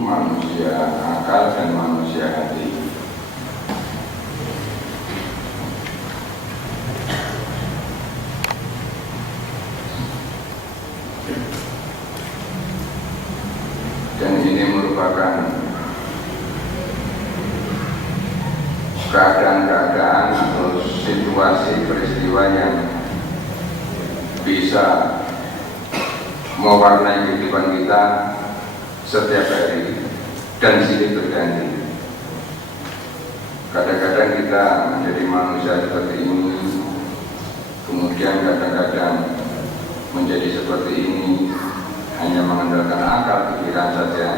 manusia akal dan manusia hati. Dan ini merupakan keadaan-keadaan atau situasi peristiwa yang bisa mewarnai kehidupan kita setiap hari dan silih berganti. Kadang-kadang kita menjadi manusia seperti ini, kemudian kadang-kadang menjadi seperti ini hanya mengandalkan akal pikiran saja,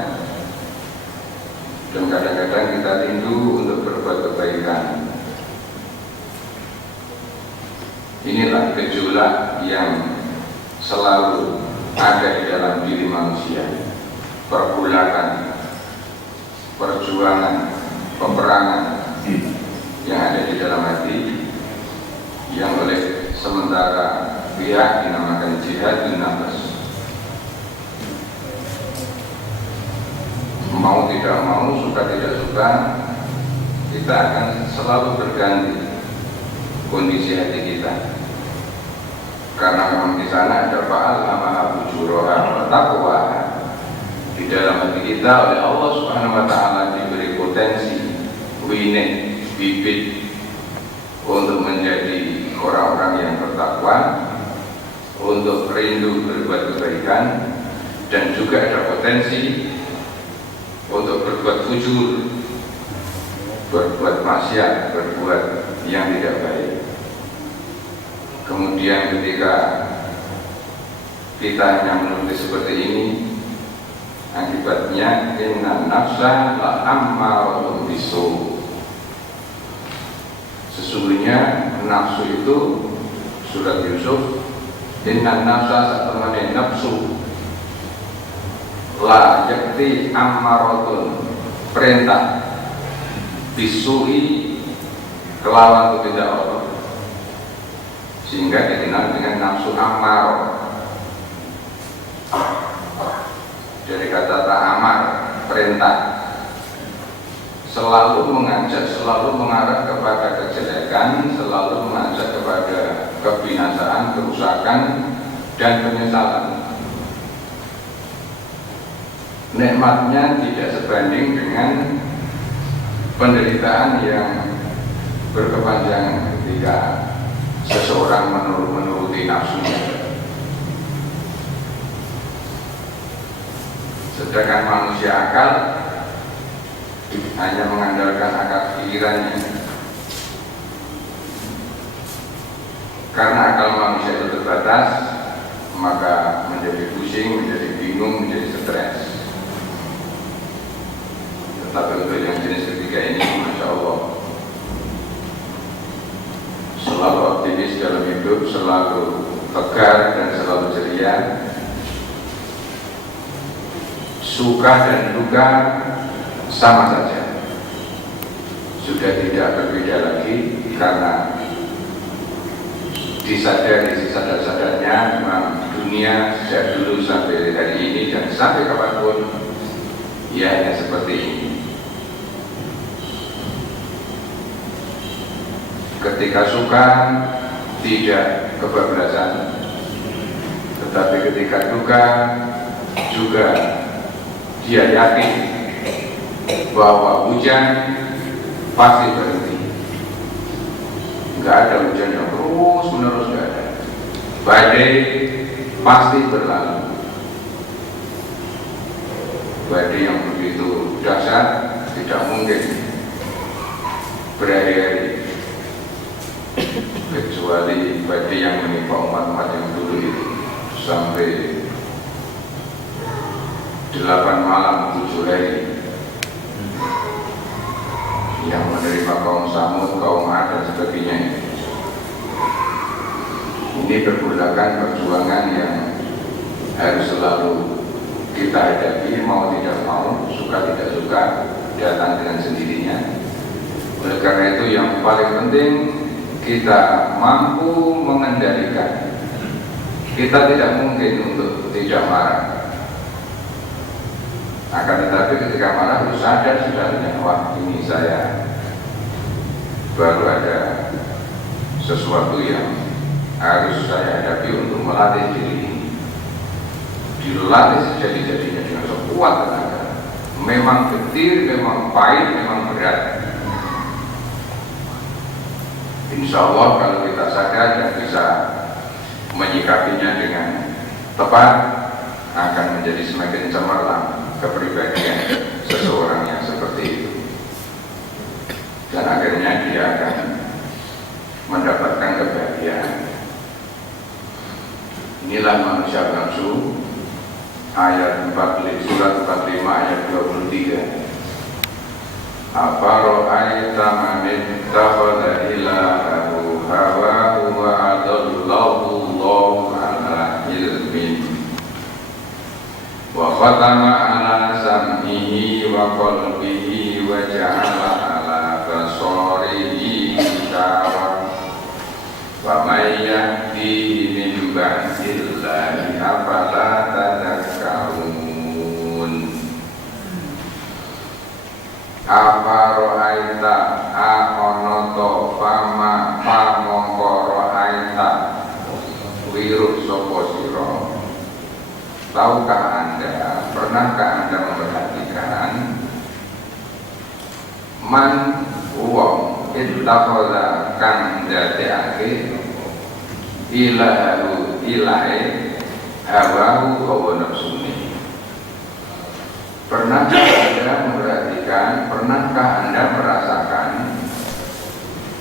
dan kadang-kadang kita rindu untuk berbuat kebaikan. Inilah gejolak yang selalu ada di dalam diri manusia. Pergulakan, perjuangan, peperangan yang ada di dalam hati, yang oleh sementara pihak dinamakan jihad nafas. Mau tidak mau, suka tidak suka, kita akan selalu berganti kondisi hati kita. Karena memang di sana ada fa'alhamaha fujuraha wa taqwaha. Di dalam hati kita oleh Allah Subhanahu wa taala diberi potensi, winek, bibit untuk menjadi orang-orang yang bertakwa, untuk rindu berbuat kebaikan, dan juga ada potensi untuk berbuat fujur, berbuat maksiat, berbuat yang tidak baik. Kemudian ketika kita hanya menuruti seperti ini, akibatnya inna nafsa la ammaratun bisu. Sesungguhnya nafsu itu, surat Yusuf, inna nafsa satamane nafsu la yakti ammaratun, perintah bisui, kelawan itu tidak Allah, sehingga dikenal dengan nafsu ammar. Dari kata ta'amar, perintah, selalu mengajak, selalu mengarah kepada kejelekan, selalu mengajak kepada kebinasaan, kerusakan, dan penyesalan. Nikmatnya tidak sebanding dengan penderitaan yang berkepanjangan ketika seseorang menuruti nafsunya. Sedangkan manusia akal hanya mengandalkan akal pikirannya. Karena akal manusia itu terbatas, maka menjadi pusing, menjadi bingung, menjadi stres. Tetapi untuk yang jenis ketiga ini, Masya Allah, selalu optimis dalam hidup, selalu tegar dan selalu ceria. Suka dan duka sama saja, sudah tidak berbeda lagi, karena disadari sesadar-sadarnya memang dunia sejak dulu sampai hari ini dan sampai kapanpun ya hanya seperti ini. Ketika suka tidak kebablasan, tetapi ketika duka juga dia yakin bahwa hujan pasti berhenti. Nggak ada hujan yang terus menerus, nggak ada. Badai pasti berlalu. Badai yang begitu dahsyat tidak mungkin berhari-hari, kecuali badai yang menimpa umat-umat yang dulu itu sampai 8 malam 7 hari, yang menerima kaum Samud, kaum Ad dan sebagainya. Ini pergulakan perjuangan yang harus selalu kita hadapi, mau tidak mau, suka tidak suka, datang dengan sendirinya. Oleh karena itu yang paling penting kita mampu mengendalikan. Kita tidak mungkin untuk tidak marah. Akan tetapi ketika marah harus sadar sebenarnya, wah ini saya baru ada sesuatu yang harus saya hadapi untuk melatih diri ini. Dilatih sejadi-jadinya dengan sekuat tenaga. Memang getir, memang pahit, memang berat. Insya Allah kalau kita sadar dan bisa menyikapinya dengan tepat, akan menjadi semakin cemerlang kepribadian seseorang yang seperti itu, dan akhirnya dia akan mendapatkan kebahagiaan. Inilah manusia nafsu, ayat 4, surat 45 ayat 23. Afara'aita man ittakhadha ilahahu hawahu wa adallahu Allahu ala ilmin wa khatama ala sam'ihi wa qalbihi wa ja'ala ala basarihi ghishawah wa may yahdihi min ba'dillahi afala tadhakkarun. Apa ro'aita ahonoto fama pamongko ro'aita wiruh sopo siro. Tahukah anda, pernahkah anda memperhatikan man uwong ittakhadha kang dadekake ilahu ilahe hawahu hawa nafsuni. Pernahkah anda memperhatikan, pernahkah anda merasakan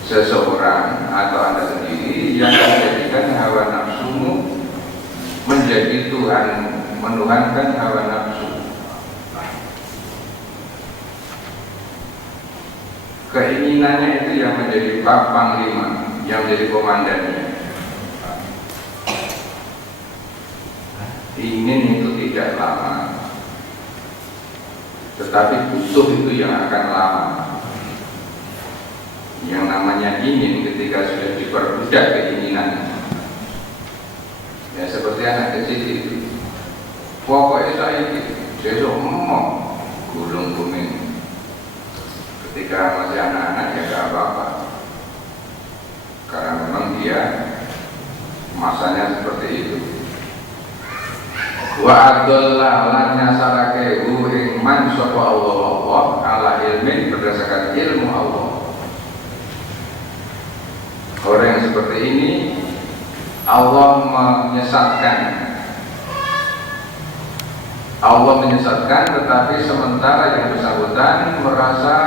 seseorang atau anda sendiri yang menjadikan hawa nafsumu menjadi Tuhan, menuhankan hawa nafsu? Keinginannya itu yang menjadi panglima, yang menjadi komandannya. Ingin itu tidak lama, tetapi butuh itu yang akan lama. Yang namanya ingin ketika sudah diperbudak keinginan, ya seperti anak kecil itu, pokoknya saya besok mau gulung guming. Ketika masih anak-anak ya gak apa-apa, karena memang dia masanya seperti itu. Wa adalla lan nyasarake ing man sapa Allah ala ilmin, berdasarkan ilmu Allah. Orang yang seperti ini Allah menyesatkan, tetapi sementara yang bersangkutan merasa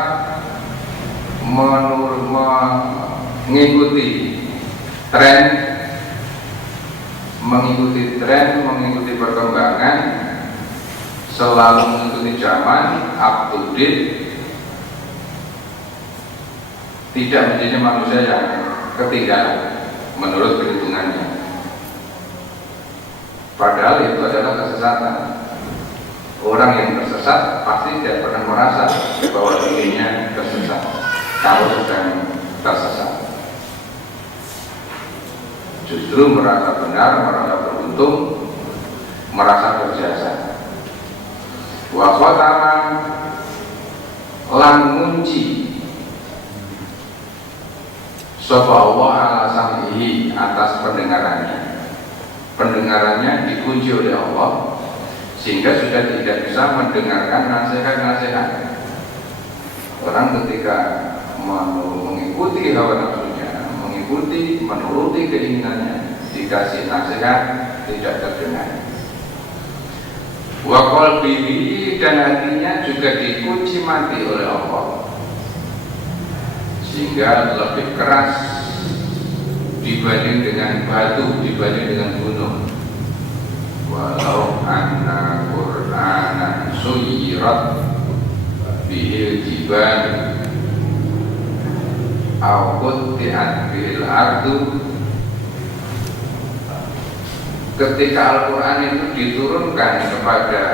mengikuti tren, mengikuti perkembangan, selalu mengikuti zaman, up to date, tidak menjadi manusia yang ketinggalan menurut perhitungannya. Padahal itu adalah kesesatan. Orang yang tersesat pasti tidak pernah merasa bahwa dirinya tersesat kalau sedang tersesat. Justru merasa benar, merasa beruntung, merasa berjasa. Wa khatama lan ngunci sapa Allah ala sam'ihi, atas pendengarannya dikunci oleh Allah sehingga sudah tidak bisa mendengarkan nasihat-nasihat. Orang ketika mengikuti hawa nafsunya, menuruti keinginannya, dikasih nasihat tidak terdengar. Wa qalbihi, dan hatinya juga dikunci mati oleh Allah sehingga lebih keras dibanding dengan batu, dibanding dengan gunung. Walau anna Qur'anan suyirat bihil jibal au qutti'at bihil ardu, ketika Al-Quran itu diturunkan kepada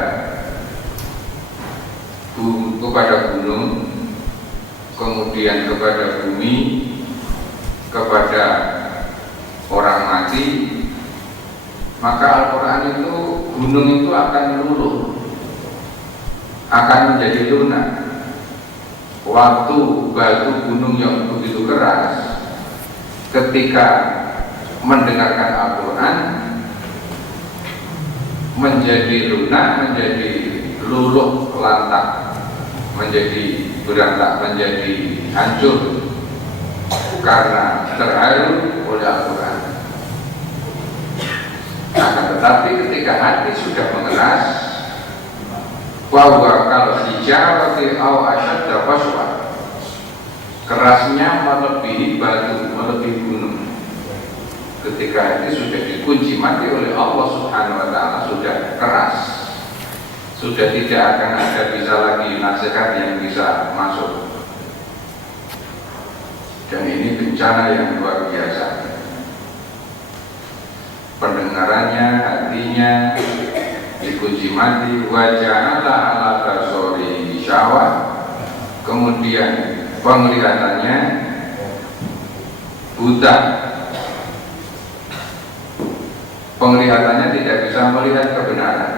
gunung, kemudian kepada bumi, kepada orang mati, maka Al-Quran itu, gunung itu akan luluh, akan menjadi lunak. Waktu batu gunung yang begitu keras ketika mendengarkan Al-Quran menjadi lunak, menjadi luluh lantak, menjadi berantak, menjadi hancur karena terharu oleh Al-Quran. Akan tetapi ketika hati sudah mengeras, bahwa kalau hijarati au asyadda qaswa, kerasnya melebihi batu, melebihi gunung. Ketika hati sudah dikunci mati oleh Allah Subhanahu wa Ta'ala, sudah keras, sudah tidak akan ada bisa lagi nasihat yang bisa masuk. Dan ini bencana yang luar biasa. Pendengarannya, hatinya dikunci mati. Wajah ala basori syawah, kemudian penglihatannya buta, penglihatannya tidak bisa melihat kebenaran.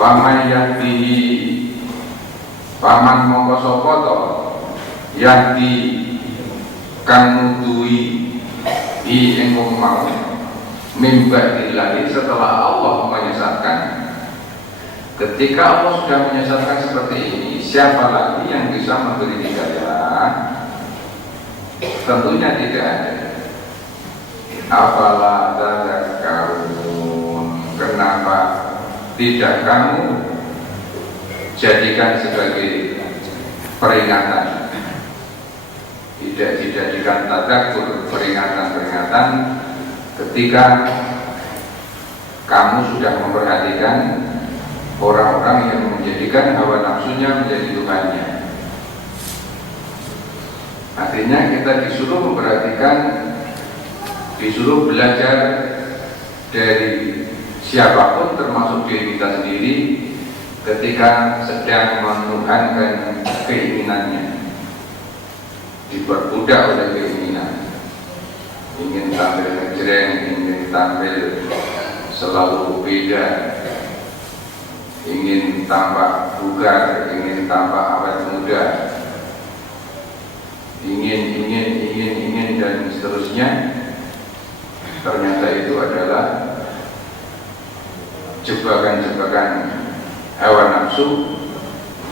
Paman yahdihi, paman mongko sapa to yahdi kang nutui hi ing mau mimba ilahi, setelah Allah menyesatkan. Ketika Allah sudah menyesatkan seperti ini, siapa lagi yang bisa memberi hidayah? Tentunya tidak ada. Apalah tadzakkarun, kenapa tidak kamu jadikan sebagai peringatan? Tidak dijadikan tadzakkur, peringatan-peringatan ketika kamu sudah memperhatikan orang-orang yang menjadikan hawa nafsunya menjadi Tuhannya. Artinya kita disuruh memperhatikan, disuruh belajar dari siapapun termasuk diri kita sendiri ketika sedang menuhankan keinginannya, diperbudak oleh keinginan, ingin tampil ngejreng, ingin tampil selalu beda, ingin tampak bugar, ingin tampak awet muda, ingin dan seterusnya. Ternyata itu adalah jebakan-jebakan hawa nafsu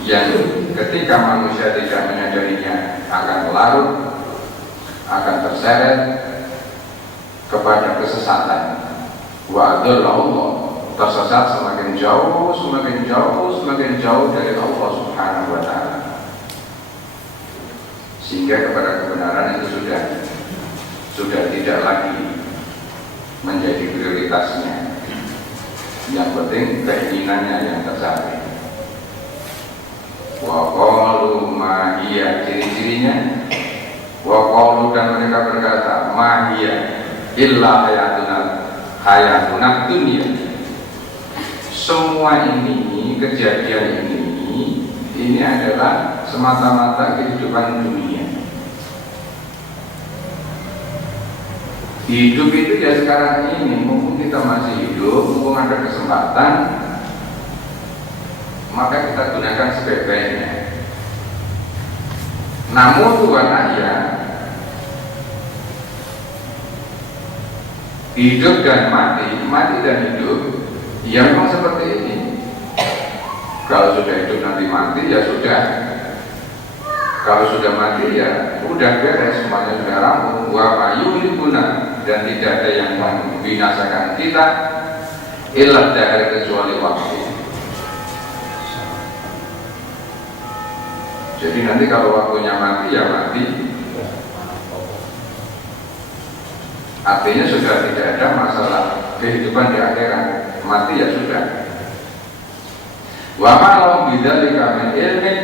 yang ketika manusia tidak menyadarinya akan larut, akan terseret kepada kesesatan. Wa Allah, tersesat semakin jauh, semakin jauh, semakin jauh dari Allah Subhanahu wa Ta'ala, sehingga kepada kebenaran itu sudah tidak lagi menjadi prioritasnya. Yang penting keinginannya yang tercapai. Wa qalu ma hiya, ciri-cirinya wa qalu, dan mereka berkata ma hiya illa hayatuna dunia. Semua ini, kejadian ini adalah semata-mata kehidupan dunia. Hidup itu ya sekarang ini, mumpung kita masih hidup, mumpung ada kesempatan, maka kita gunakan sebaik-baiknya. Namun Tuhan ayah, hidup dan mati dan hidup, ya memang seperti ini. Kalau sudah hidup nanti mati, ya sudah. Kalau sudah mati, ya udah beres, semuanya sudah rampung. Wa mayuhibuna, dan tidak ada yang membinasakan kita illa dahar, kecuali waktu. Jadi nanti kalau waktunya mati, ya mati. Artinya sudah tidak ada masalah kehidupan di akhirat, mati ya sudah. Wa ma'lam bidzalika min ilmin,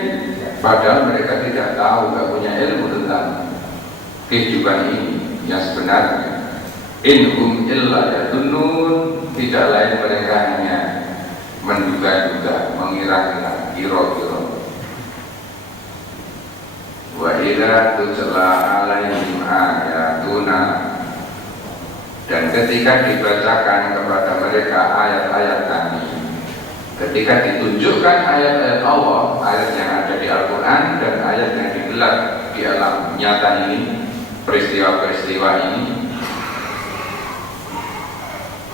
padahal mereka tidak tahu, tidak punya ilmu tentang kehidupan ini yang sebenarnya. Inhum illa yadunnun, tidak lain mereka hanya menduga-duga, mengira-ngira, kira-kira. Wa idza tutla alaihim ayatuna, dan ketika dibacakan kepada mereka ayat-ayat kami, Ketika ditunjukkan ayat-ayat Allah, ayat yang ada di Al-Quran dan ayat yang digelar di alam nyata ini, peristiwa-peristiwa ini,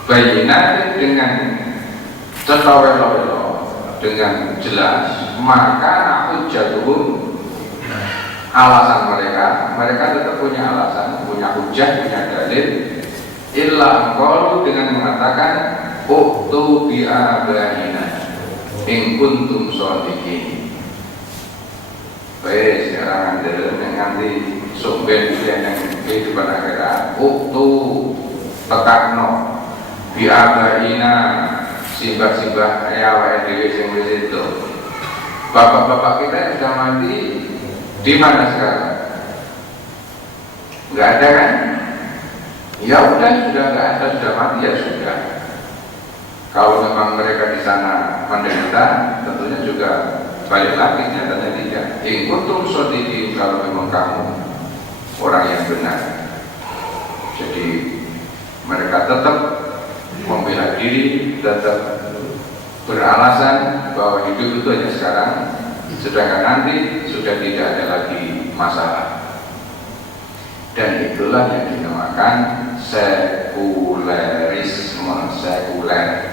bayinat dengan cetawelo-welo, dengan jelas, maka hujjatuhum, alasan mereka tetap punya alasan, punya hujjah, punya dalil, illa qalu, dengan mengatakan uktu bi abaina in kuntum shodiqin. Baik, sekarang anda nanti sumber yang kehidupan akhirat, uktu tekakno bi abaina, simbah-simbah awake dhewe sing wis itu. Bapak-bapak kita yang sudah mati di mana sekarang? Enggak ada kan? Ya udah, sudah enggak ada, sudah mati ya sudah. Kalau memang mereka di sana menderita, tentunya juga balik lagi, nyatanya tidak. In kuntum shodiqin, kalau memang kamu orang yang benar. Jadi mereka tetap membela diri, tetap beralasan bahwa hidup itu hanya sekarang, sedangkan nanti sudah tidak ada lagi masalah. Dan itulah yang dinamakan sekulerisme, sekuler,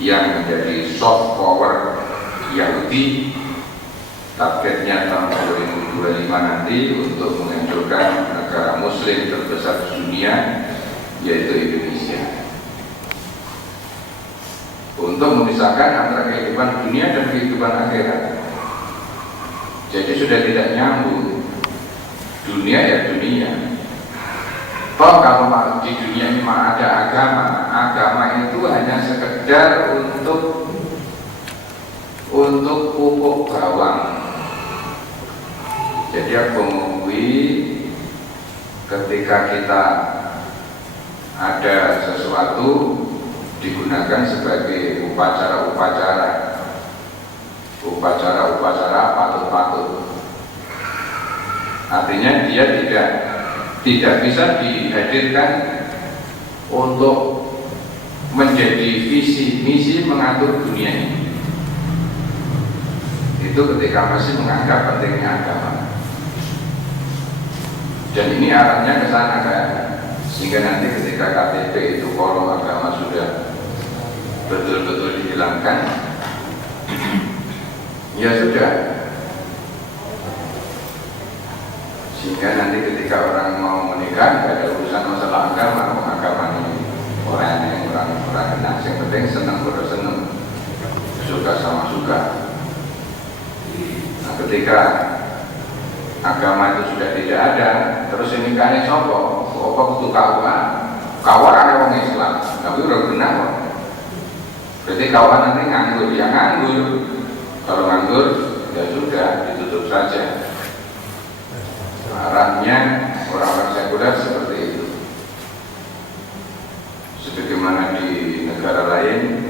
yang menjadi soft power Yahudi. Targetnya tahun 2025 nanti untuk menghancurkan negara muslim terbesar di dunia, yaitu Indonesia, untuk memisahkan antara kehidupan dunia dan kehidupan akhirat. Jadi sudah tidak nyambung. Dunia ya dunia. Toh kalau di dunia ini mah ada agama, agama itu hanya sekedar untuk pupuk bawang. Jadi aku mengakui ketika kita ada sesuatu digunakan sebagai upacara patut-patut. Artinya dia tidak bisa dihadirkan untuk menjadi visi misi mengatur dunia ini. Itu ketika masih menganggap pentingnya agama. Dan ini arahnya ke sana kan, sehingga nanti ketika KTP itu kalau agama sudah betul-betul dihilangkan, ya sudah. Sehingga nanti ketika orang mau menikah, tidak ada urusan masalah agama ini. Orang enak, yang penting senang bersenang, suka sama suka. Nah, ketika agama itu sudah tidak ada, terus ini nikahnya sopo, kudu kawan ada orang Islam, tapi udah benar kok. Berarti kawan nanti nganggur, ya nganggur. Kalau nganggur, ya sudah ditutup saja. Arahnya orang-orang sekuler seperti itu. Sebagaimana di negara lain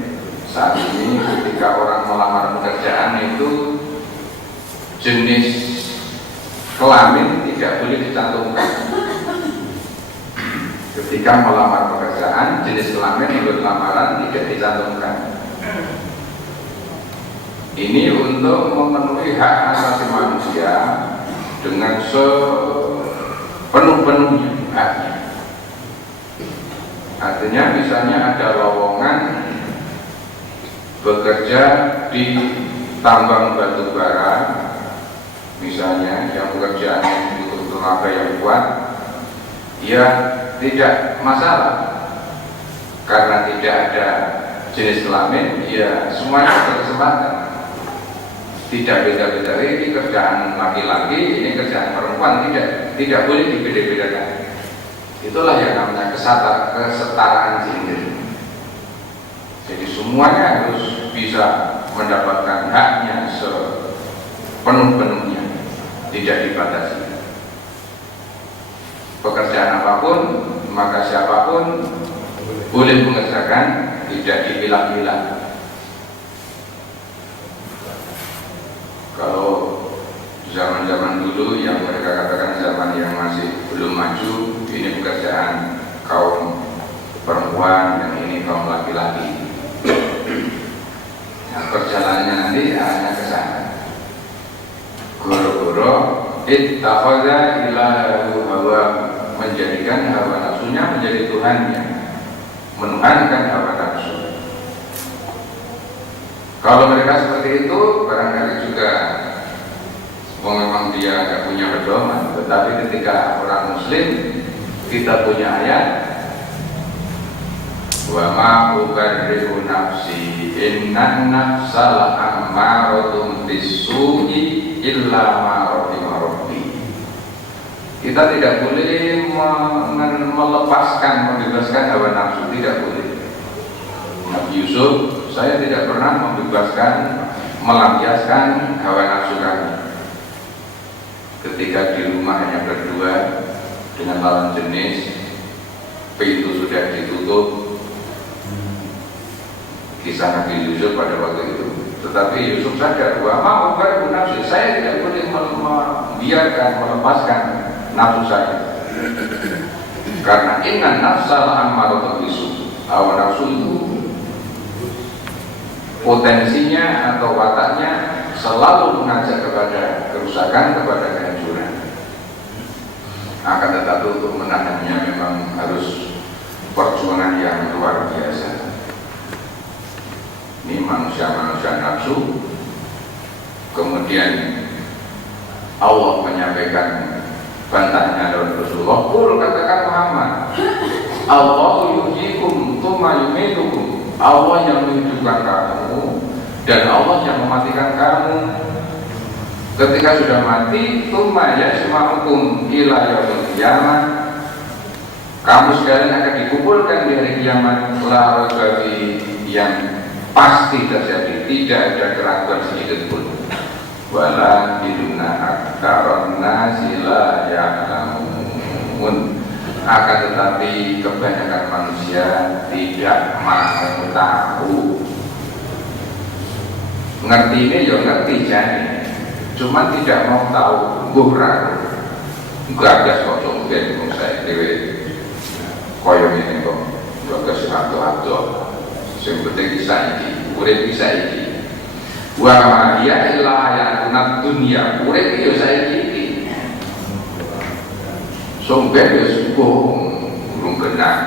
saat ini, ketika orang melamar pekerjaan itu jenis kelamin tidak boleh dicantumkan. Ketika melamar pekerjaan, jenis kelamin ikut lamaran tidak dicantumkan. Ini untuk memenuhi hak asasi manusia dengan sepenuh-penuhnya haknya. Artinya misalnya ada lowongan bekerja di tambang batu bara, misalnya yang pekerjaannya butuh tenaga yang kuat, ya tidak masalah, karena tidak ada jenis kelamin, ya semuanya berkesempatan. Tidak beda-beda, ini kerjaan laki-laki, ini kerjaan perempuan, tidak boleh dibeda-bedakan. Itulah yang namanya kesetaraan gender. Jadi semuanya harus bisa mendapatkan haknya sepenuh-penuhnya, tidak dibatasi. Pekerjaan apapun, maka siapapun boleh mengerjakan, tidak dipilah-pilah. Kalau zaman-zaman dulu yang mereka katakan zaman yang masih belum maju, ini pekerjaan kaum perempuan dan ini kaum laki-laki. Nah, perjalanannya nanti arahnya ke sana. Goro-goro ittakhadha ilahu hawa, menjadikan hawa nafsunya menjadi Tuhannya, menuhankan hawa nafsu. Kalau mereka seperti itu, barangkali juga memang dia tidak punya pedoman. Tetapi ketika orang Muslim, kita punya ayat, wa ma ubarri'u nafsi innan nafsal ammaratun bis-su'i illa ma rahima rabbi. Kita tidak boleh melepaskan, membebaskan hawa nafsu, tidak boleh. Nabi Yusuf, saya tidak pernah membebaskan, melampiaskan hawa nafsu kami. Ketika di rumah hanya berdua dengan lawan jenis, pintu sudah ditutup, kisah Nabi Yusuf pada waktu itu. Tetapi Yusuf sadar bahwa mau nafsu, saya tidak boleh membiarkan, melepaskan nafsu saya, karena inna nafsal ammaratun bisu, hawa nafsu itu potensinya atau wataknya selalu mengajak kepada kerusakan, kepada kehancuran. Akan tetapi untuk menahannya memang harus perjuangan yang luar biasa. Ini manusia-manusia nafsu. Kemudian Allah menyampaikan bantahnya dari Rasulullah, "Qul," katakan Muhammad, "Allahu yuhyikum tsumma yumitukum." Allah yang menghidupkan kamu dan Allah yang mematikan kamu. Ketika sudah mati, tsumma yajma'ukum ila yaumil qiyamah, kamu sekalian akan dikumpulkan di hari kiamat, la raiba fihi, yang pasti terjadi, tidak ada keraguan sedikit pun. Wala biduna aktaron nasi la ya'lamun, akan tetapi kebanyakan manusia tidak mau tahu. Ngerti ini ya ngerti jadi, cuma tidak mau tahu. Gurang gagas kok mungkin saya dewe koyo ini kok gagas atau sing penting bisa iki, urip bisa iki. Wa ma hiya illa hayatun dunya, urip yo saiki iki. Sombeng ya subuh, burung genah,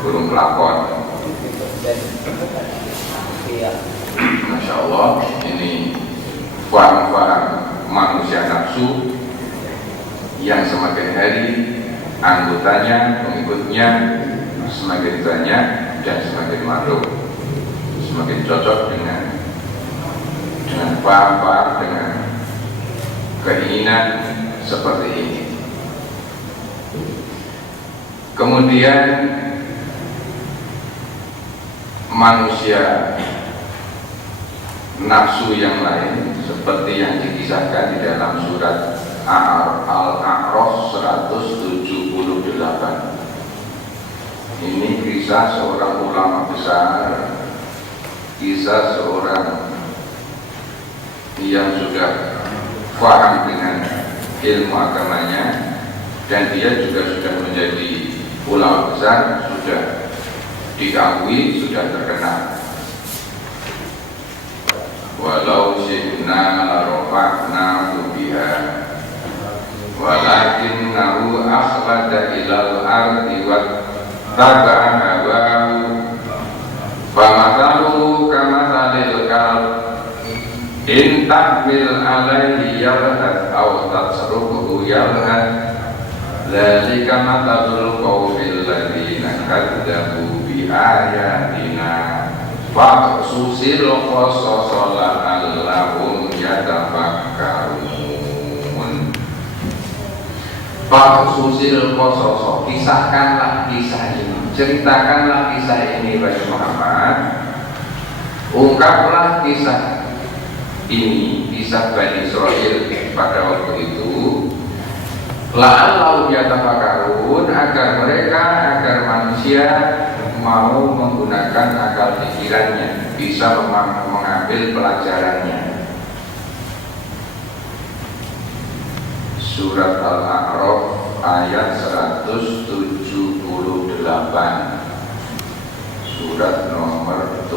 burung kelakon. Masya Allah, ini paham-paham manusia nafsu yang semakin hari anggotanya, pengikutnya semakin banyak dan semakin makhluk, semakin cocok dengan paham-paham, dengan keinginan seperti ini. Kemudian manusia nafsu yang lain seperti yang dikisahkan di dalam surat Al-A'raf 178. Ini kisah seorang ulama besar, kisah seorang yang sudah paham dengan ilmu agamanya, dan dia juga sudah menjadi ulama besar, sudah diakui, sudah terkenal. Walau syi'na larafa'nahu biha walakinnahu akhlada ilal ardi wattaba'a hawahu famathaluhu kamathalil kalb in tahmil alaihi yalhad aw tatsrukuhu yalhad. Dzalika mathalul qaumil ladzina kadzdzabu bi ayatina faqsusil qasasa la'allahum yatafakkarun. Faqsusil qasasa, kisahkanlah kisah ini, ceritakanlah kisah ini bagi Muhammad, ungkaplah kisah ini, kisah Bani Israil pada waktu itu, la'allahum yatafakkarun, agar mereka, agar manusia mau menggunakan akal pikirannya, bisa mengambil pelajarannya. Surat Al-A'raf ayat 178, surat nomor 7.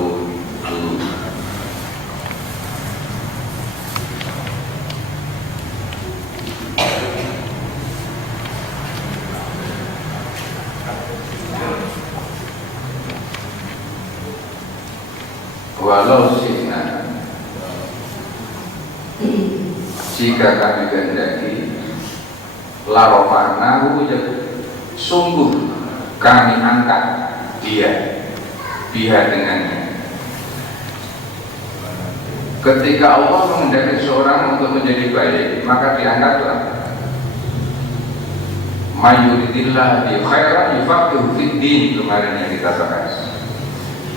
jika kami kehendaki, la rafa'nahu, sungguh kami angkat dia, biha dengannya. Ketika Allah menghendaki seorang untuk menjadi baik, maka diangkatlah. Mayuridillah bi khairan yufaqihu fid din, kemarin yang kita bahas.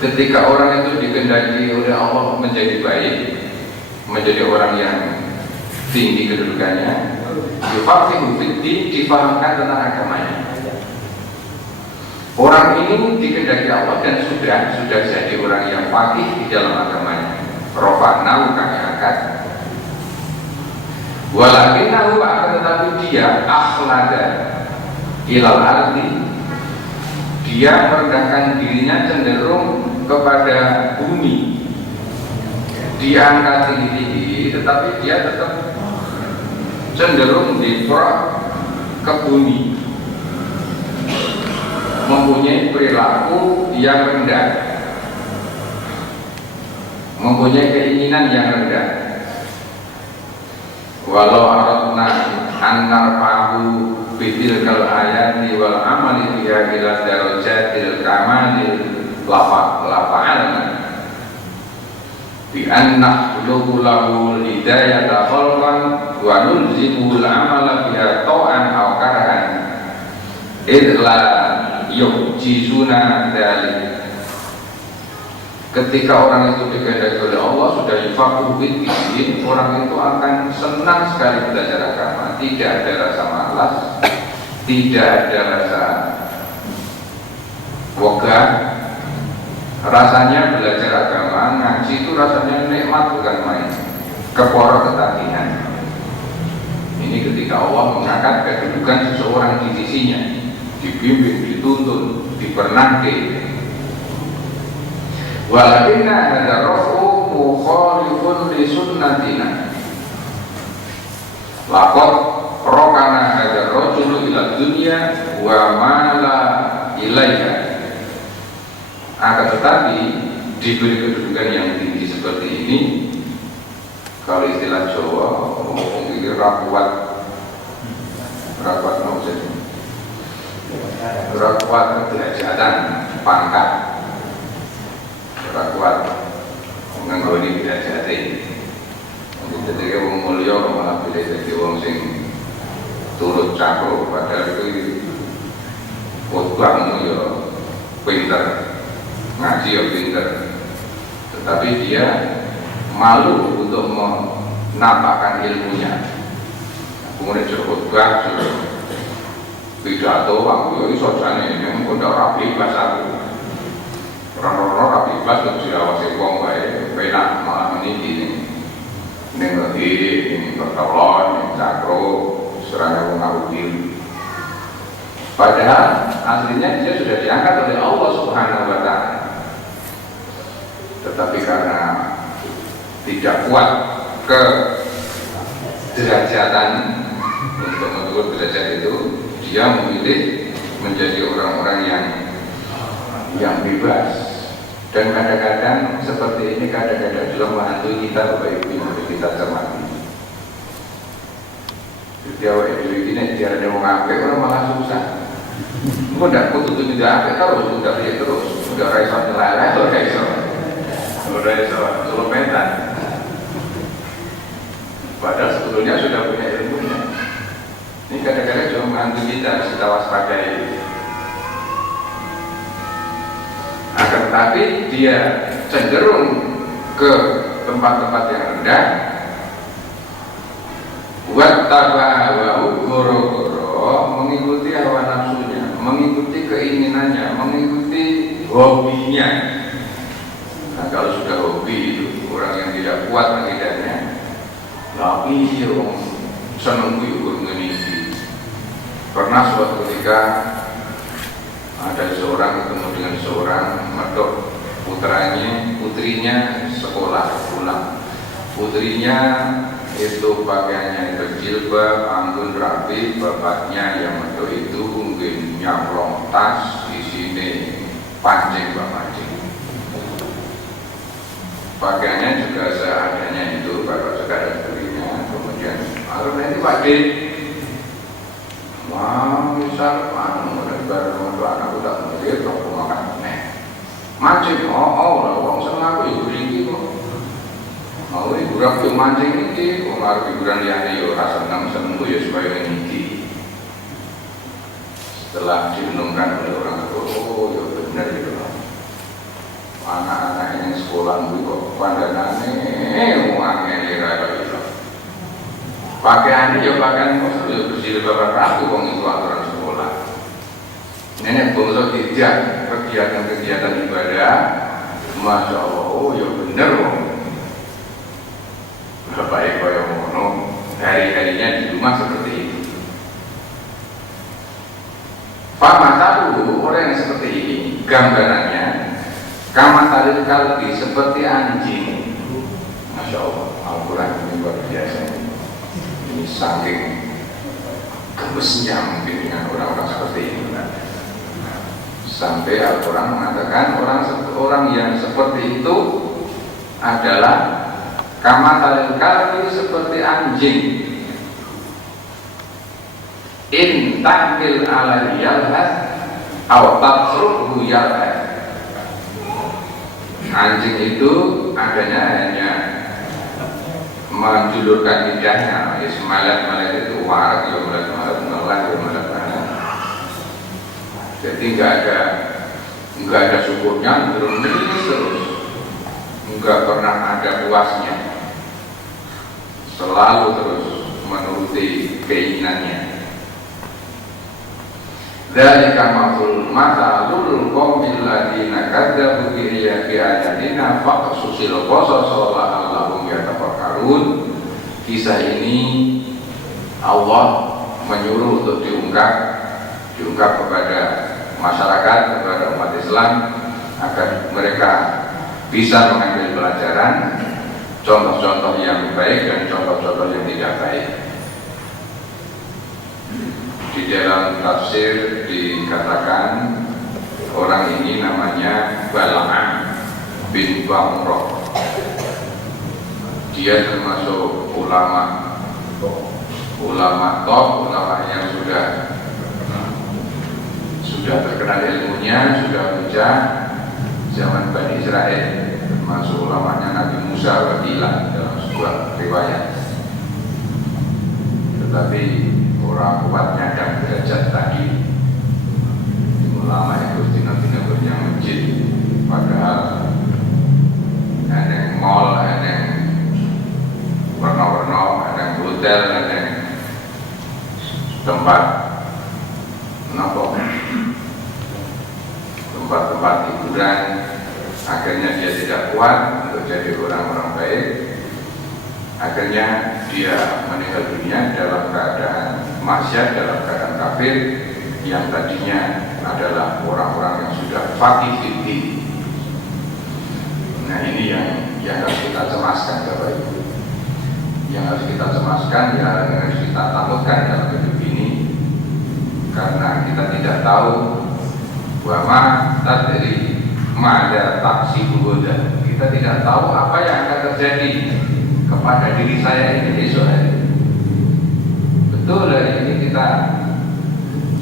Ketika orang itu dikehendaki oleh Allah menjadi baik, menjadi orang yang tinggi kedudukannya, yufaqihu fid din, difahamkan tentang agamanya. Orang ini dikehendaki Allah dan sudah jadi orang yang faqih di dalam agamanya. Rafa'nahu, kami angkat. Walakinahu, akan tetapi dia akhlada ilal ardi, dia merendahkan dirinya cenderung kepada bumi. Dia angkat tinggi, tetapi dia tetap cenderung diprok ke bumi, mempunyai perilaku yang rendah, mempunyai keinginan yang rendah. Walau aradna an-narfa'u bitilkal ayati wal amali biha ila darajatil kamalil lafa'alna bi anna khuluqu lahu hidayata khalqan wa nulzimu al-amala biha ta'an aw karahan idla yujizuna dzalik. Ketika orang itu dikehendaki oleh Allah, sudah yufaqihu fid din, orang itu akan senang sekali belajar agama, tidak ada rasa malas, tidak ada rasa wegah. Rasanya belajar agama, ngaji itu rasanya nikmat, bukan main, keporo ketagihan. Ini ketika Allah mengangkat kedudukan seseorang di sisinya, dibimbing, dituntun, dipernahke. Walakinna hadza rafu mukhalifun li sunnatina. Laqad rokana hadza rajulu ila dunya wa mala ilaiha. Akan tetapi diberi kedudukan yang tinggi seperti ini, kalau istilah Jawa mungkin rakuat maksudnya rakuat kederajatan, pangkat, rakuat menganggoni kederajatan. Jadi wong mulya malah pilih jadi wong sing turut cakro, padahal itu khotbahmu ya pinter, ngaji ya pinter, tetapi dia malu untuk menampakkan ilmunya. Kemudian khotbah, pidato, aku iso jane nek kok ndak rapi blas aku. Orang-orang rapi blas kok diawasi wong wae, penak malah meniki ning ngendi ning pertolon, ning cakro, serane wong awil. Padahal aslinya dia sudah diangkat oleh Allah Subhanahu wa taala. Tetapi karena tidak kuat ke derajatan untuk menurut derajat itu, dia memilih menjadi orang-orang yang bebas. Dan kadang-kadang seperti ini, kadang-kadang juga menghantui kita, Bapak Ibu yang harus kita cermati. Jadi awal ini dia ada mau ngapek, orang malah susah. Mau tidak kutu tidak apek terus, sudah dia terus, sudah raiso nyelala, sudah raiso sulumetan. Padahal sebetulnya sudah punya ilmunya. Ini kadang-kadang juga menghantui kita waspadai. Akan tetapi dia cenderung ke tempat-tempat yang rendah, wattabahu goro-goro, mengikuti hawa nafsunya, mengikuti keinginannya, mengikuti hobinya. Nah, kalau sudah hobi itu orang yang tidak kuat akidahnya, tapi yang seneng kuyu ngisi. Pernah suatu ketika ada seorang ketemu dengan seorang medok putrinya sekolah pulang. Putrinya itu pakaiannya berjilbab, anggun rapi, bapaknya yang medok itu mungkin nyamplong tas, di sini pancing bapaknya. Pakaiannya juga seadanya itu, kalau sekadar dirinya, kemudian Pak D. Wah, misal mulai bareng anak udah mulai kok makan mancing. Lah wong seneng aku ibu iki kok. Mau hiburan aku mancing iki, wong arep hiburan liyane yo ora seneng ya supaya iki. Setelah direnungkan oleh orang tua, oh ya benar gitu loh. Anak-anak yang sekolah itu kok pandangannya uangnya lira gitu. Pakaiannya ya pakaian khusus ya bersih bapak rapi kok itu aturan sekolah. Nenek bongso tidak kegiatan-kegiatan ibadah, masya Allah, oh ya benar kok. Bapak Eko yang ngomong hari-harinya di rumah seperti itu. Pak Matalu orang yang seperti ini gambarannya kamatalil kalbi seperti anjing. Masya Allah, Al-Quran ini luar biasa. Ini saking gemesnya mungkin dengan orang-orang seperti ini. Sampai Al-Quran mengatakan orang yang seperti itu adalah kamatalil kalbi seperti anjing. In tahmil ala yalhas aw tatruhu yalhas. Anjing itu adanya hanya menjulurkan lidahnya, semalat-malat itu warak, ya malat-malat, melah, ya malat-malat. Jadi nggak ada syukurnya, terus nggak pernah ada puasnya, selalu terus menuruti keinginannya. Dzalika mathalul qaumil ladzina kadzdzabu bi ayatina faqsusil qasasa la'allahum yatafakkarun. Kisah ini Allah menyuruh untuk diungkap kepada masyarakat, kepada umat Islam agar mereka bisa mengambil pelajaran, contoh-contoh yang baik dan contoh-contoh yang tidak baik. Di dalam tafsir dikatakan orang ini namanya Bal'am bin Bamrah. Dia termasuk ulama top, ulama yang sudah terkenal ilmunya, sudah bijak zaman Bani Israel, termasuk ulamanya Nabi Musa Wadilah dalam sebuah riwayat. Tetapi orang kuatnya dan derajat tadi ulama itu tina-tina yang masjid, padahal ada mall, ada warna-warna, ada hotel, ada tempat hiburan. Akhirnya dia tidak kuat untuk jadi orang-orang baik. Akhirnya dia meninggal dunia dalam keadaan maksiat, dalam keadaan kafir, yang tadinya adalah orang-orang yang sudah faqih fiqih. Nah ini yang harus kita cemaskan, Bapak Ibu. Yang harus kita cemaskan, yang harus kita takutkan dalam hidup ini, karena kita tidak tahu bahwa tadi ada taksi bugoda. Kita tidak tahu apa yang akan terjadi kepada diri saya ini besok hari. Betul, hari ini kita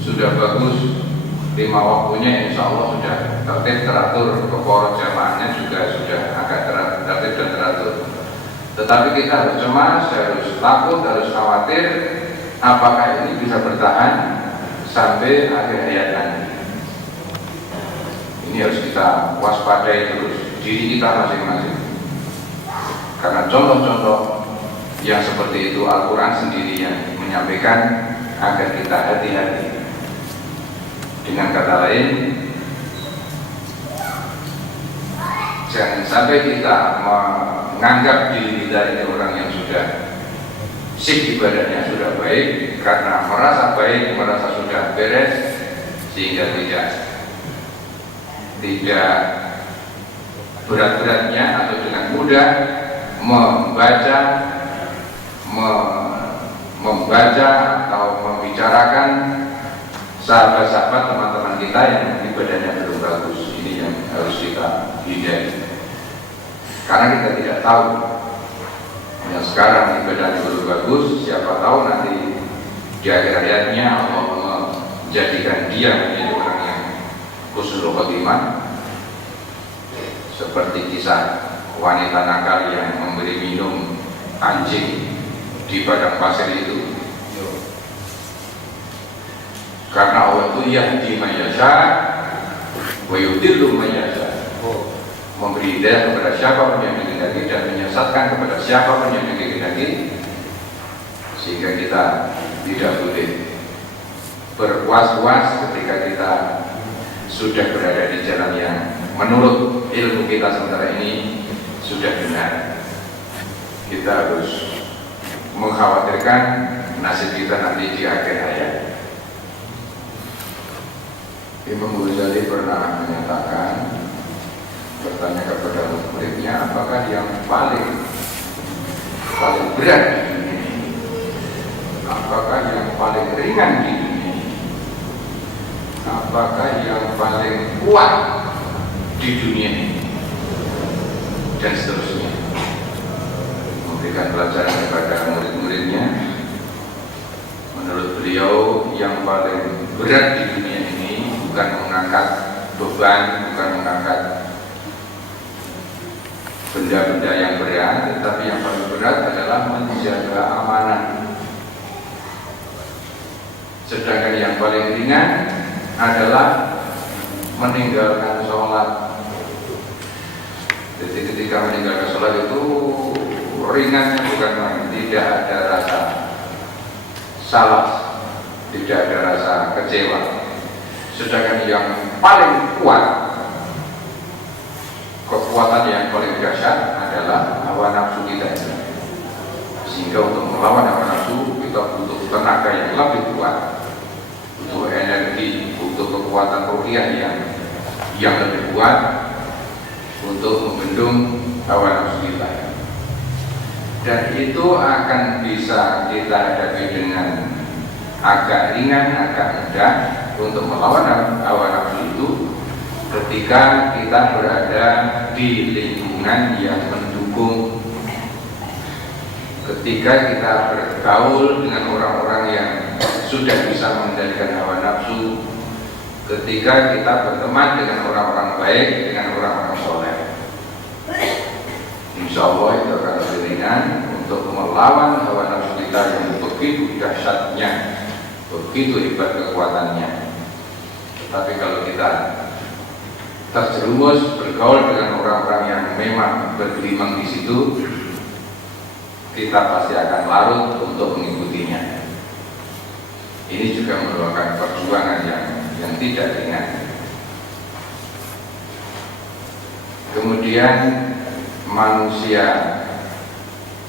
sudah bagus, 5 waktunya insya Allah sudah tertib teratur, keporot jamaahnya juga sudah agak tertib dan teratur. Tetapi kita harus cemas, harus takut, harus khawatir apakah ini bisa bertahan sampai akhir hayat nanti. Ini harus kita waspadai terus diri kita masing-masing. Karena contoh-contoh yang seperti itu Al-Quran sendiri yang menyampaikan agar kita hati-hati. Dengan kata lain, jangan sampai kita menganggap diri kita ini orang yang sudah sik ibadahnya sudah baik, karena merasa baik, merasa sudah beres, sehingga tidak berat-beratnya atau dengan mudah membaca atau membicarakan sahabat-sahabat teman-teman kita yang ibadahnya belum bagus. Ini yang harus kita hindari, karena kita tidak tahu yang sekarang ibadahnya belum bagus, siapa tahu nanti di akhir hayatnya Allah menjadikan dia menjadi orang yang husnul khotimah, seperti kisah wanita nakal yang memberi minum anjing di padang pasir itu. Karena Allah itu yahdi man yasha wa yudillu man yasha, memberi hidayah kepada siapa pun yang dikehendaki dan menyesatkan kepada siapa pun yang dikehendaki, sehingga kita tidak boleh berpuas-puas ketika kita sudah berada di jalan yang menurut ilmu kita sementara ini sudah benar. Kita harus mengkhawatirkan nasib kita nanti di akhir hayat. Imam Ghazali pernah menyatakan, bertanya kepada muridnya, apakah yang paling berat di dunia ini, apakah yang paling ringan di dunia ini, apakah yang paling kuat di dunia ini, dan seterusnya. Memberikan pelajaran kepada murid-muridnya. Menurut beliau, yang paling berat di dunia ini bukan mengangkat beban, bukan mengangkat benda-benda yang berat, tetapi yang paling berat adalah menjaga amanah. Sedangkan yang paling ringan adalah meninggalkan sholat. Jadi ketika meninggalkan sholat itu ringannya bukan main, tidak ada rasa salah, tidak ada rasa kecewa. Sedangkan yang paling kuat, kekuatan yang paling dahsyat adalah hawa nafsu kita. Sehingga untuk melawan hawa nafsu kita butuh tenaga yang lebih kuat, butuh energi, butuh kekuatan ruhiyah yang lebih kuat untuk membendung hawa nafsu kita. Dan itu akan bisa kita hadapi dengan agak ringan, agak mudah untuk melawan hawa nafsu itu ketika kita berada di lingkungan yang mendukung, ketika kita bergaul dengan orang-orang yang sudah bisa mengendalikan hawa nafsu, ketika kita berteman dengan orang-orang baik, dengan orang-orang soleh. Insya Allah itu akan lebih ringan untuk melawan hawa nafsu kita yang begitu dahsyatnya, begitu hebat kekuatannya. Tapi kalau kita terjerumus bergaul dengan orang-orang yang memang bergelimang di situ, kita pasti akan larut untuk mengikutinya. Ini juga merupakan perjuangan yang tidak ringan. Kemudian manusia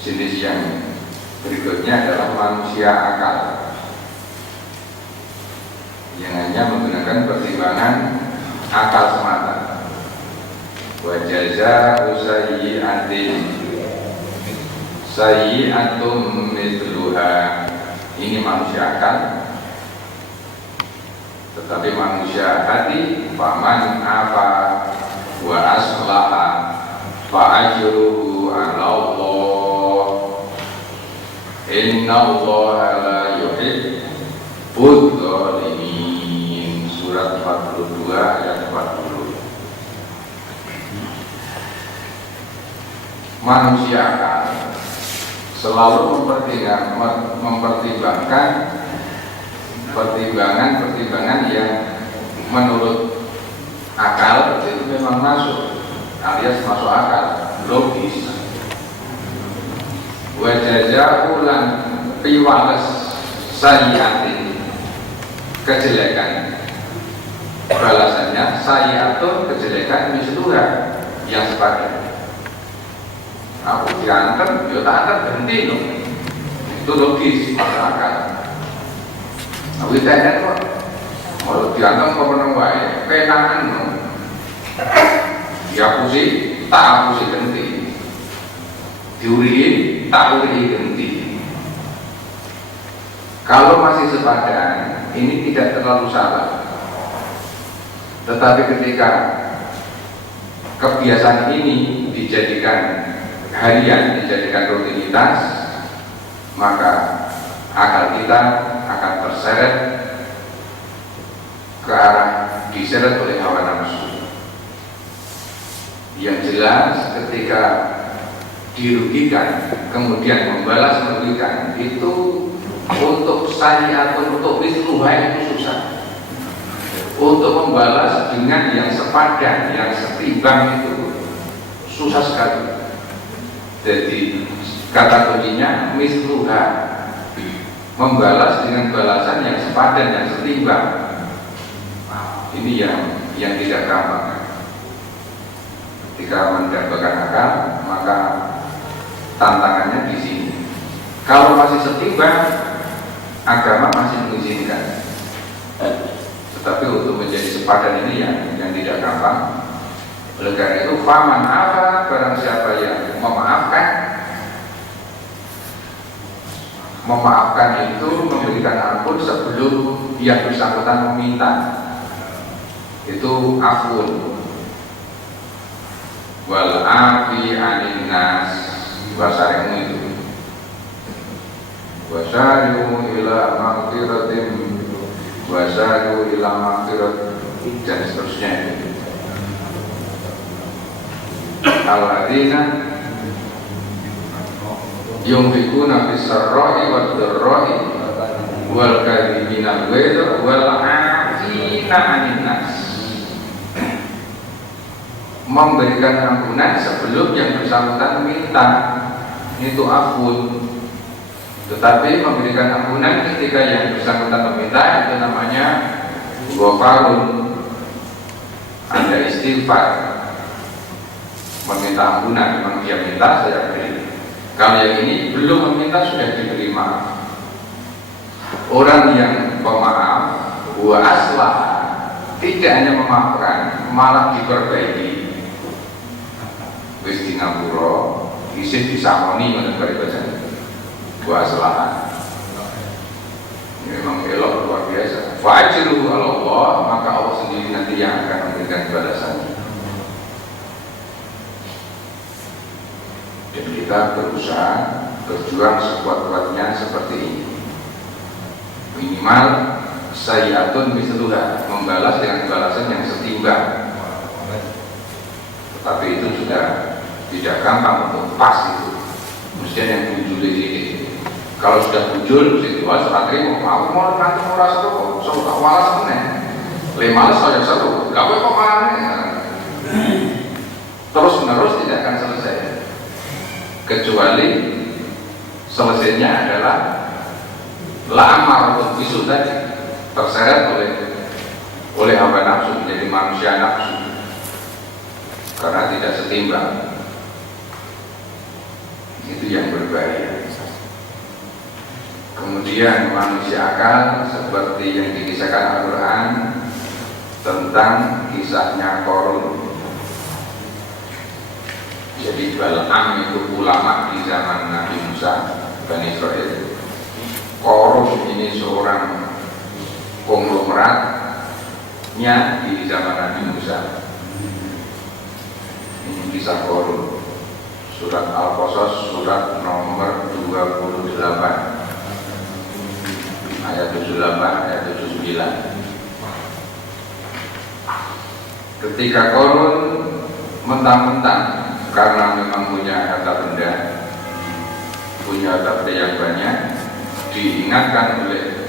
jenis yang berikutnya adalah manusia akal, yang hanya menggunakan pertimbangan akal semata. Wa jazaa'u sayyi'atin sayyi'atun mithluha. Ini manusia akal. Tetapi manusia hati, faman afa wa aslaha fa ajruhu 'ala Allah. Inna Allah la yuhibbul zalimin. Surat 42 ayat 40. Manusia akal selalu mempertimbangkan pertimbangan yang menurut akal itu memang masuk, alias masuk akal, logis. Wa jazaa'u lan piwales sayyi'atin, kejelekan, balasannya sayyi'atun, kejelekan misluha, yang sepadan. Aku diantar, ya tak antar berhenti loh. Itu logis, masuk akal. Aku ditanya kok, kalau diantar kok menang wae, penaan loh. Ya aku sih, tak aku sih berhenti. Diuriin, tak uri berhenti. Kalau masih sepadan, ini tidak terlalu salah. Tetapi ketika kebiasaan ini dijadikan harian dijadikan rutinitas, maka akal kita akan terseret ke arah diseret oleh hawa nafsu. Yang jelas ketika dirugikan kemudian membalas merugikan itu untuk syariat, untuk misluha itu susah. Untuk membalas dengan yang sepadan, yang setimbang itu susah sekali. Jadi kata kuncinya misluha, membalas dengan balasan yang sepadan, yang setimbang. Ini yang tidak gampang. Ketika mendapatkan akal, maka tantangannya di sini. Kalau masih setimbang, agama masih mengizinkan. Tetapi untuk menjadi sepadan ini yang tidak gampang. Oleh karena itu, faman apa barang siapa yang memaafkan itu memberikan ampun sebelum yang bersangkutan meminta, itu afun. Wal afi anin nas, bahasa itu. Wasari'u ila maghfiratin wasari'u ila maghfirat, dan seterusnya. Alladzina yunfiquna fis sarra'i wad dharra'i wal kadhibina al-ghaiza wal 'afina 'anil nas. Memberikan ampunan sebelum yang bersangkutan meminta, itu afun. Tetapi memberikan ampunan ketika yang bersangkutan meminta, itu namanya ghafarun. Ada istighfar, meminta ampunan. Memang dia minta, saya beri. Kalau yang ini belum meminta, sudah diberi maaf. Orang yang pemaaf, wa aslah, tidak hanya memaafkan, malah diperbaiki. Wis dinapura, isih disamoni menegari bacaan. Wa aslah. Ini memang elok luar biasa. Fa'ajiru Allah, maka Allah sendiri nanti yang akan memberikan balasannya. Dan kita berusaha berjuang sekuat-kuatnya seperti ini. Minimal sayyatun misluha, membalas dengan balasan yang setimbang. Tetapi itu sudah tidak gampang untuk pas itu. Mestinya yang bujul ini. Kalau sudah bujul, mesti dua serat terima. Aku mau nanti mau rasa kok, so tak walas meneh. Lemalas saja seru. Gak boleh kok malah. Terus menerus tidak akan selesai. Kecuali selesainya adalah lamar untuk bisu tadi, terseret oleh hawa nafsu, menjadi manusia nafsu karena tidak setimbang. Itu yang berbahaya. Kemudian manusia akal seperti yang dikisahkan Al-Quran tentang kisahnya Qarun. Jadi Bal'am itu ulama di zaman Nabi Musa, Bani Israel. Qarun ini seorang konglomeratnya di zaman Nabi Musa. Ini kisah Qarun. Surat Al-Qasas, surat nomor 28, ayat 78, ayat 79. Ketika Qarun mentang-mentang karena memang punya harta benda, punya harta benda yang banyak, diingatkan oleh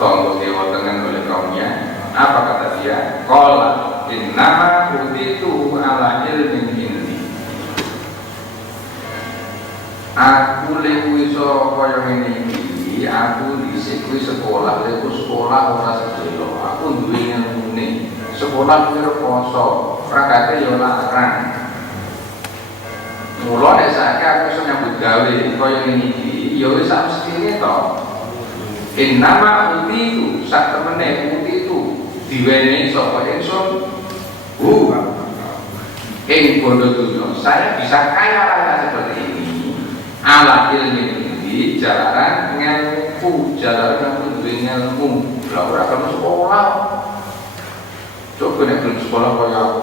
tonggo dewa tengah oleh kaumnya. Apa kata dia? Qala innama utitu ala ilmin indi. Aku lewu iso kaya ngene iki, aku dhisik kuwi sekolah, lewu sekolah ora sedelo. Aku duwe ilmune. Sekolah kuwi rekoso, prakate yo larang. Mula nek saiki aku iso nyambut gawe kaya ngene iki, ya wis sak mestine to. Innama utitu, sak temene utitu diwenehi sapa ingsun. Ing bondo dunya saya bisa kaya raya seperti ini. Ala ilmi ini jalaran ngelmu, jalaran aku duwe ngelmu. Lah ora perlu sekolah. Coba nek belum sekolah kaya aku.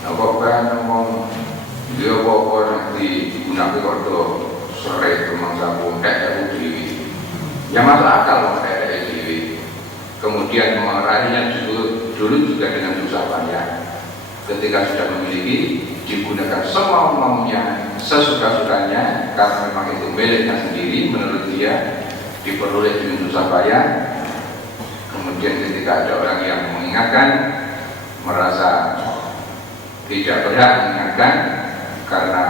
Nah kok ben ngomong dia apa digunakan kok sore rumah pun kayak dewi ya masuk akal kayak dewi. Kemudian meraihnya dulu juga dengan susah payah. Ketika sudah memiliki, digunakan semua maunya, sesuka-sukanya, karena memang itu miliknya sendiri menurut dia, diperoleh dengan susah payah. Kemudian ketika ada orang yang mengingatkan, merasa tidak berhak mengingatkan karena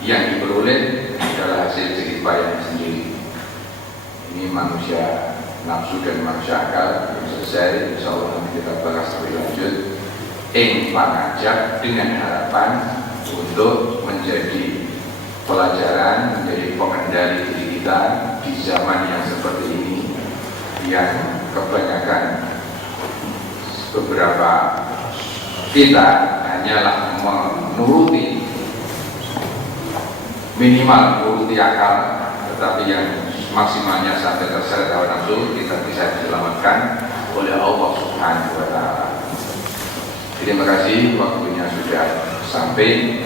yang diperoleh adalah hasil jerih payahnya sendiri. Ini manusia nafsu dan manusia akal belum selesai. Insya Allah nanti kita bahas lebih lanjut. Pangajak dengan harapan untuk menjadi pelajaran, menjadi pengendali diri kita di zaman yang seperti ini, yang kebanyakan beberapa kita hanyalah menuruti, minimal menuruti akal, tetapi yang maksimalnya sampai terseret hawa nafsu kita bisa diselamatkan oleh Allah Subhanahu wa Ta'ala. Terima kasih, waktunya sudah sampai.